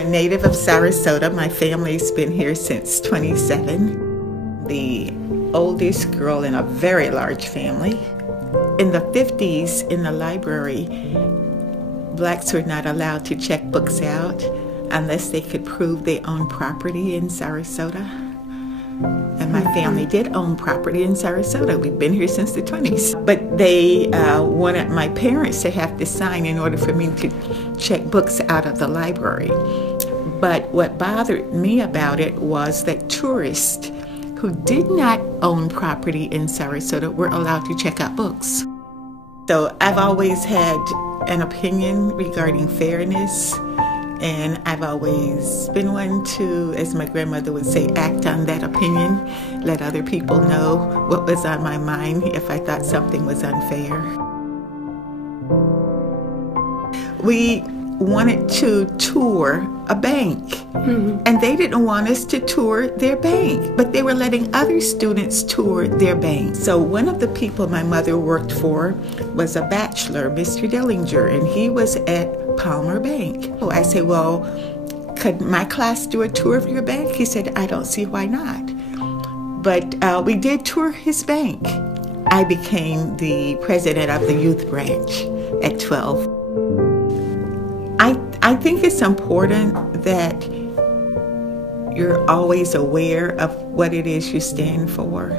I'm a native of Sarasota. My family's been here since 27. The oldest girl in a very large family. In the 50s, in the library, blacks were not allowed to check books out unless they could prove they owned property in Sarasota. And my family did own property in Sarasota. We've been here since the 20s. But they wanted my parents to have to sign in order for me to check books out of the library. But what bothered me about it was that tourists who did not own property in Sarasota were allowed to check out books. So I've always had an opinion regarding fairness, and I've always been one to, as my grandmother would say, act on that opinion, let other people know what was on my mind if I thought something was unfair. We wanted to tour a bank, and they didn't want us to tour their bank, but they were letting other students tour their bank. So one of the people my mother worked for was a bachelor, Mr. Dillinger, and he was at Palmer Bank. So I said, well, could my class do a tour of your bank? He said, I don't see why not. But we did tour his bank. I became the president of the youth branch at 12. I think it's important that you're always aware of what it is you stand for,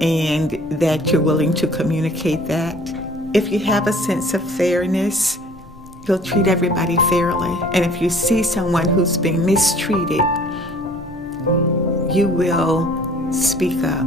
and that you're willing to communicate that. If you have a sense of fairness, you'll treat everybody fairly. And if you see someone who's being mistreated, you will speak up.